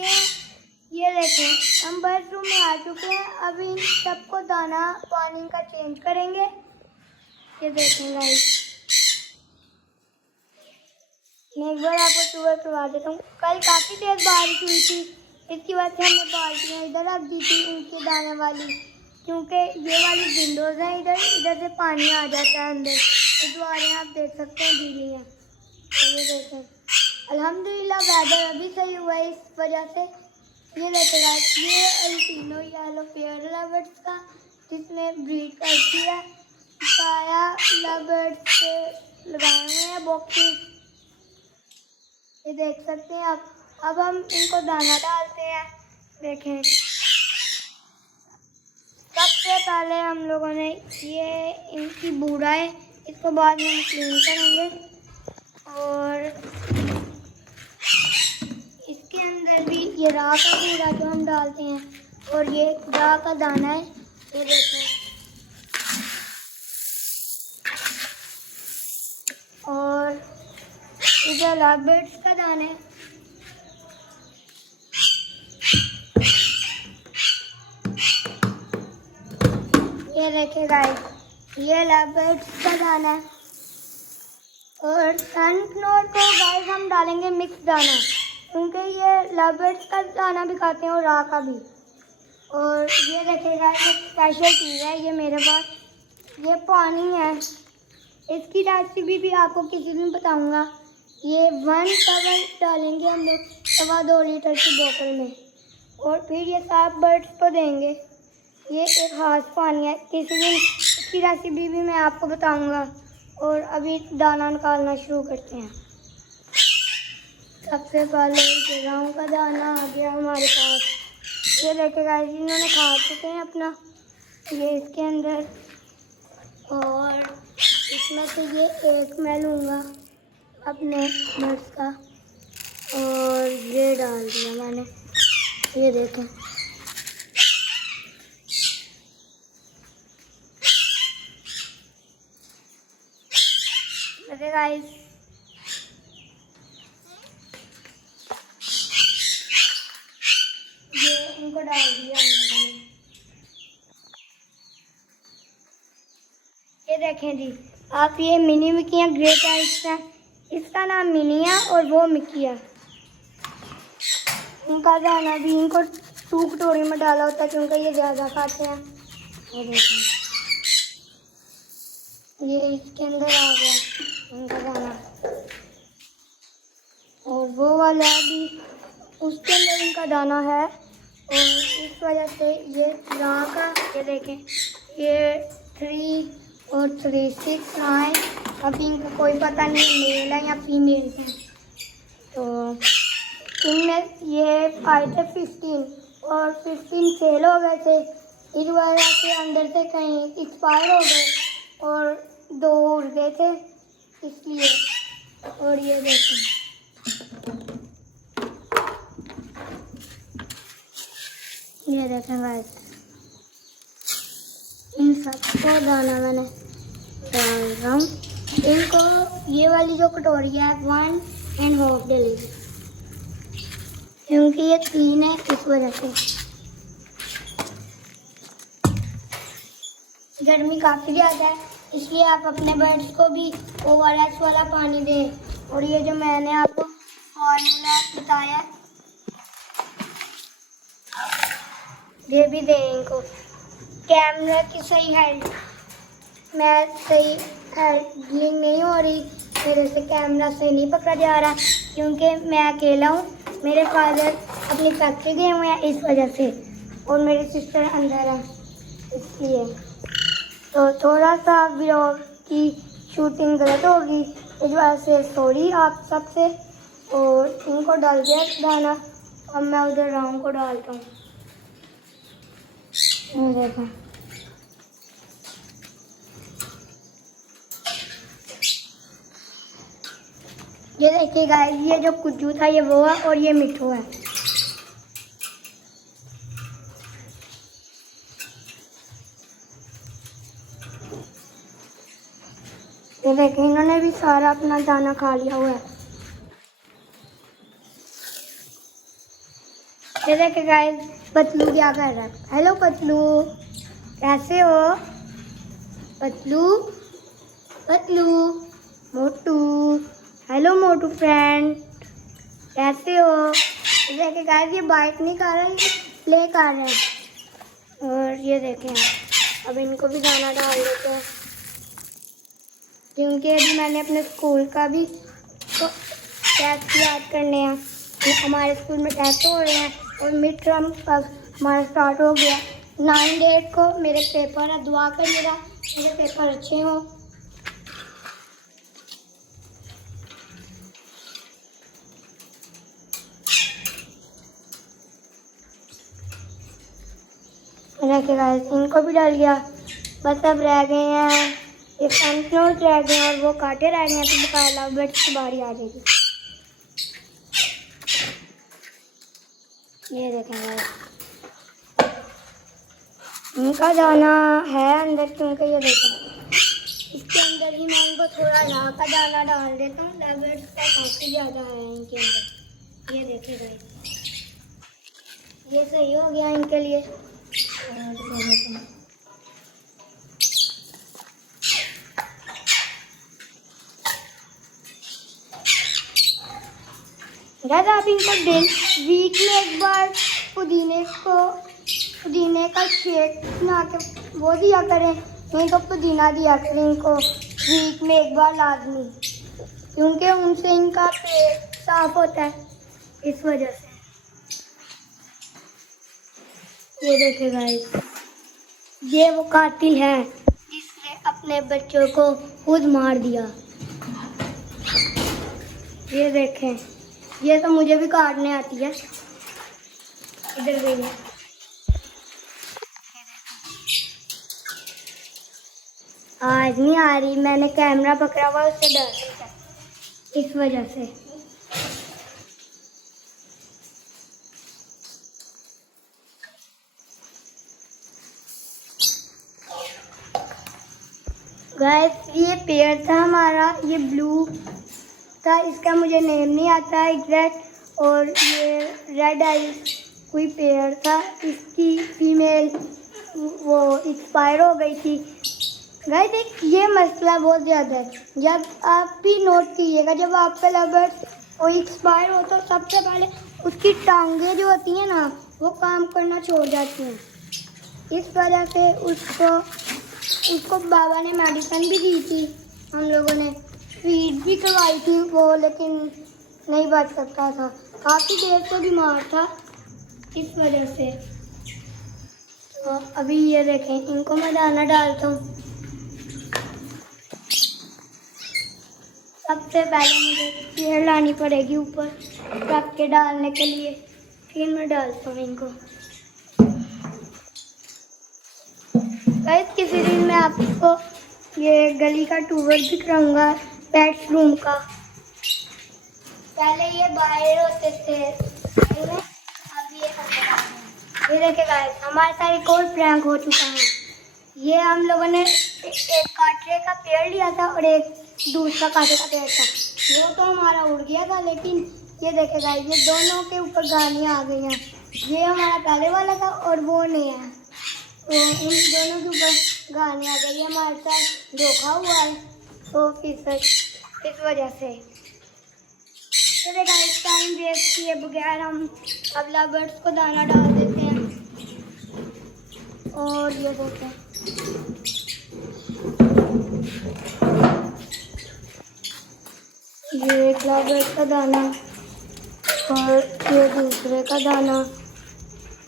चुके हैं। ये देखें हम बर्ड रूम में आ चुके हैं। अभी इन सबको दाना पानी का चेंज करेंगे। ये देखें गाइस, मैं एक बार आपको सुबह करवा देता हूँ। कल काफ़ी तेज़ बारिश हुई थी, इसकी वजह से हमने बाल्टियाँ इधर रख दी थी इनके दाने वाली, क्योंकि ये वाली विंडोज़ हैं, इधर से पानी आ जाता है अंदर। तो द्वारें आप देख सकते हैं गीली हैं। तो ये देखें अल्हम्दुलिल्लाह वेदर अभी सही हुआ है इस वजह से। ये देखेगा, ये अल्बिनो येलो फेयर लवर्स का जिसने ब्रीड कर दिया काया लवर्स से लगाए हुए हैं बॉक्सेस। ये देख सकते हैं आप। अब हम इनको दाना डालते हैं। देखें सबसे पहले हम लोगों ने ये इनकी बूढ़ा है, इसको बाद में हम क्लीन करेंगे और इसके अंदर भी ये राह का बूढ़ा जो हम डालते हैं और ये राह का दाना है। ये देखें और इधर लवर्स का दाना है। ये देखें गाइस, ये लवर्स का दाना है और सनफ्लावर को गाइस हम डालेंगे मिक्स दाना, क्योंकि ये लवर्स का दाना भी खाते हैं और राह का भी। और ये देखें गाइस, एक स्पेशल चीज़ है ये मेरे पास, ये पानी है। इसकी रेसिपी भी आपको किसी दिन बताऊंगा। ये 1 कवर डालेंगे हम लोग 2.25 लीटर की बोतल में और फिर ये सब बर्ड्स को देंगे। ये एक खास पानी है, किसी दिन इसकी रेसिपी भी मैं आपको बताऊंगा। और अभी दाना निकालना शुरू करते हैं। सबसे पहले गेहूं का दाना आ गया हमारे पास। ये देखे गाइस, इन्होंने खा चुके हैं अपना, ये इसके अंदर। और इसमें से ये एक मैं लूँगा अपने बर्ड्स का और ये डाल दिया मैंने। ये देखें गाइस, ये इनको डाल दिया हम लोगों ने। ये देखें जी आप, ये मिनी मिक्कियाँ ग्रे टाइप्स हैं, इसका नाम मिनी है और वो मिक्की है। इनका दाना भी इनको 2 कटोरी में डाला होता है, क्योंकि ये ज़्यादा खाते हैं। ये देखें ये इसके अंदर आ गया इनका दाना, और वो वाला भी उसके अंदर इनका दाना है। और इस वजह से ये राह का, ये देखें ये 3 और 3 6 9, अभी इनको कोई पता नहीं है मेल है या फीमेल है। तो इनमें ये पाए थे 15 और 15 सेल हो गए थे, इस वजह से अंदर से कहीं एक्सपायर हो गए और 2 उड़ गए थे इसलिए। और ये देखें ये देखें गाइस, इन सबको दाना मैंने डाल रहा हूँ। इनको ये वाली जो कटोरी है 1.5 डालेगी, क्योंकि ये 3 है इस वजह से। गर्मी काफ़ी ज़्यादा है, इसलिए आप अपने बर्ड्स को भी ORS वाला पानी दें। और ये जो मैंने आपको फॉर्मूला बताया ये भी दें इनको। कैमरा की सही हैंड मैं सही हैंडलिंग नहीं हो रही, मेरे से कैमरा सही नहीं पकड़ा जा रहा, क्योंकि मैं अकेला हूँ। मेरे फादर अपनी फैक्ट्री गए हुए हैं इस वजह से, और मेरी सिस्टर अंदर है इसलिए। तो थोड़ा सा वीडियो की शूटिंग गलत होगी, इस वजह से सॉरी आप सबसे। और इनको डाल दिया दाना, अब मैं उधर राउंड को डालता हूँ। देखो ये देखिए गाइस, ये जो कुज्जू था ये वो है और ये मिठू है। ये देखिए इन्होंने भी सारा अपना दाना खा लिया हुआ है। ये देखे गाइस पतलू क्या कर रहा है। हेलो पतलू, कैसे हो पतलू? पतलू, मोटू, हेलो मोटू फ्रेंड, कैसे हो? ये देखे गाइस ये बाइक नहीं कर रहे, ये प्ले कर रहे हैं। और ये देखें अब इनको भी दाना डाल देते हैं, क्योंकि अभी मैंने अपने स्कूल का भी टेस्ट याद करने हैं। हमारे स्कूल में टेस्ट हो रहे हैं और मिड टर्म अब हमारा स्टार्ट हो गया। 9 डेट को मेरे पेपर है, दुआ कर मेरे पेपर अच्छे हों। इनको भी डाल गया, बस अब रह गए हैं ये सनफ्लावर रह गए और वो कांटे रह गए हैं, तो बुखार लवबर्ड्स की बारी आ जाएगी। ये देखेंगे इनका दाना है अंदर, क्योंकि ये देखें इसके अंदर ही मैं इनको थोड़ा राह का दाना डाल देता हूँ। लवबर्ड्स का काफ़ी ज़्यादा है इनके अंदर। ये देखेगा ये सही हो गया इनके लिए। गाइस आप इनको वीक में एक बार पुदीने का शेक बना के वो दिया करें। इनको पुदीना दिया करें इनको वीक में एक बार लाजमी, क्योंकि उनसे इनका पेट साफ होता है इस वजह से। ये देखिए गाइस ये वो कातिल है जिसने अपने बच्चों को खुद मार दिया। ये देखें ये तो मुझे भी काटने आती है। इधर गई है, आज नहीं आ रही, मैंने कैमरा पकड़ा हुआ उससे डर रही है इस वजह से। गाइस ये पेड़ था हमारा, ये ब्लू था, इसका मुझे नेम नहीं आता एग्जैक्ट। और ये रेड आई कोई पेड़ था, इसकी फीमेल वो एक्सपायर हो गई थी। गाइस एक ये मसला बहुत ज़्यादा है, जब आप भी नोट कीजिएगा जब आपका लवबर्ड्स वो एक्सपायर हो तो सबसे पहले उसकी टांगें जो होती हैं ना वो काम करना छोड़ जाती हैं। इस वजह से उसको बाबा ने मेडिसिन भी दी थी, हम लोगों ने फीड भी करवाई थी वो, लेकिन नहीं बच सकता था, काफ़ी देर से बीमार था इस वजह से। तो अभी ये देखें इनको मैं दाना डालता हूँ। सबसे पहले मुझे चेयर लानी पड़ेगी ऊपर रख के डालने के लिए, फिर मैं डालता हूँ इनको। गाइस किसी दिन मैं आपको ये गली का टूर भी कराऊंगा पेट्स रूम का। पहले ये बाहर होते थे, अब ये अंदर आ गए। ये देखिए गाइस हमारे साथ एक और प्रैंक हो चुका है। ये हम लोगों ने एक कांटे का पेड़ लिया था और एक दूसरा कांटे का पेड़ था, वो तो हमारा उड़ गया था, लेकिन ये देखे गाइस ये दोनों के ऊपर गालियाँ आ गई हैं। ये हमारा पहले वाला था और वो नहीं है, तो इन दोनों के ऊपर गालियाँ आ गई। हमारे साथ धोखा हुआ है तो फिर इस वजह से। चले गाइस टाइम वेस्ट किए बगैर हम अब लवबर्ड्स को दाना डाल देते हैं। और ये देते हैं ये एक लवबर्ड का दाना और ये दूसरे का दाना,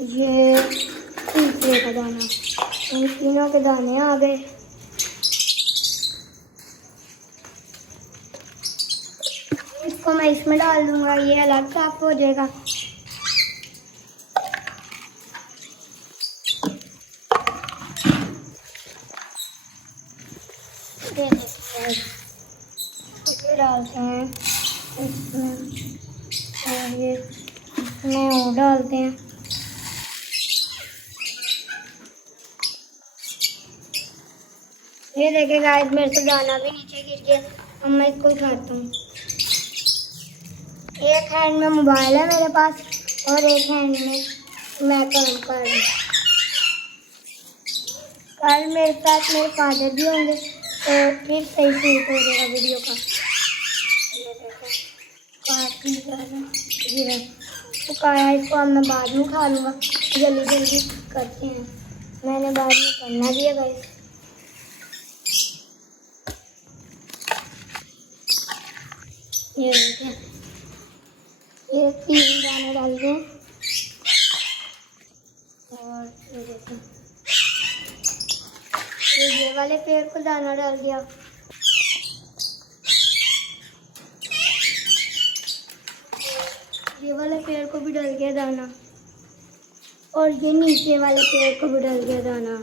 ये तीसरे का दाना, इन तीनों के दाने आ गए। इसको मैं इसमें डाल दूंगा, ये अलग साफ हो जाएगा। इसे डालते हैं इसमें और ये इसमें और डालते हैं। ये देखे गाइस मेरे से दाना भी नीचे गिर गया, अब मैं इसको उठाता हूँ। एक हैंड में मोबाइल है मेरे पास और एक हैंड में मैं काम कर रही हूँ। कल मेरे साथ मेरे फादर भी होंगे तो फिर सही शूट हो जाएगा वीडियो का। ये देखो काफ़ी ज़्यादा गिरा चुका है, इसको अब मैं बाद में खा लूँगा। जल्दी जल्दी करते हैं, मैंने बाद में करना भी है गाइस। ये देखें, ये 3 दाने डाल दें और ये देखें ये वाले पेड़ को दाना डाल दिया। ये वाले पेड़ को भी डल गया दाना और ये नीचे वाले पेड़ को भी डल गया दाना।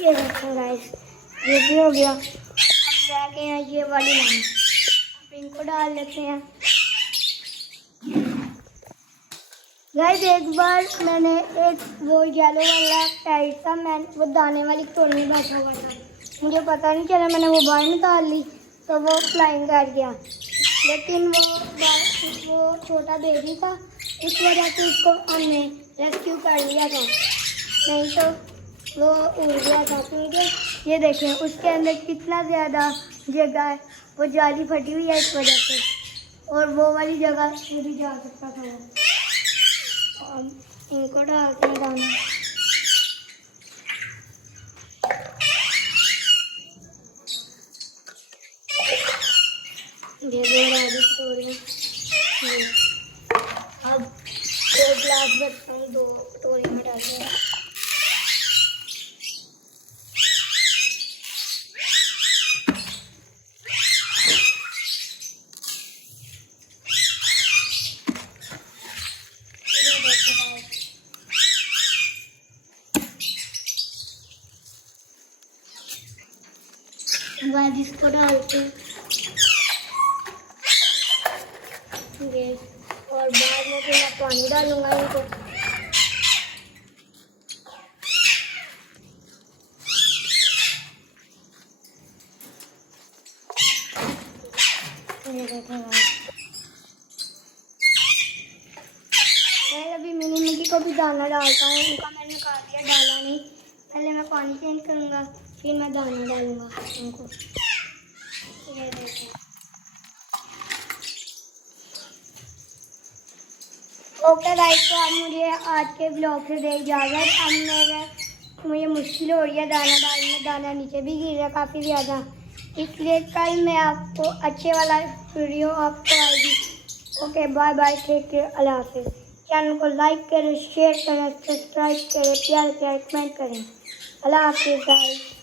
ये देखो गाइस, ये भी हो गया। अब रह गए हैं ये वाली लाइन, अब इनको डाल लेते हैं। गाइस एक बार मैंने एक वो येलो वाला टाइट था, मैं वो दाने वाली तोड़ने बैठा हुआ था, मुझे पता नहीं चला, मैंने वो बाहर निकाल ली तो वो फ्लाइंग कर गया। लेकिन वो छोटा बेबी था, इस वजह से उसको हमने रेस्क्यू कर लिया था, नहीं तो वो उड़ गया था। क्योंकि ये देखें उसके अंदर कितना ज़्यादा जगह है, वो जाली फटी हुई है इस वजह से, और वो वाली जगह से भी जा सकता था वो। इनको डालते हैं दाना। ये दो राजी कटोरी, अब 2 गिलास बचता हूँ, 2 कटोरी में डाल दिया। बाद इसको डालते हैं और बाद में फिर मैं पानी डालूंगा इनको। ये देखो मैं अभी मिनी मिनी को भी दाना डालता हूँ, उनका मैंने निकाल दिया, डाला नहीं। पहले मैं पानी चेंज करूँगा फिर मैं दाना डालूँगा उनको। ये देखो ओके गाइस, तो अब मुझे आज के ब्लॉग से दे इजाज़त। अब मुझे मुश्किल हो रही है दाना डालने, दाना नीचे भी गिर रहा है काफ़ी ज़्यादा, इसलिए कल मैं आपको अच्छे वाला वीडियो आपको आएगी। Okay bye bye, take care, अल्लाह हाफिज़। चैनल को लाइक करें, शेयर करें, सब्सक्राइब करें, प्यार प्यार कमेंट करें। अल्लाह हाफिज़ गाइस।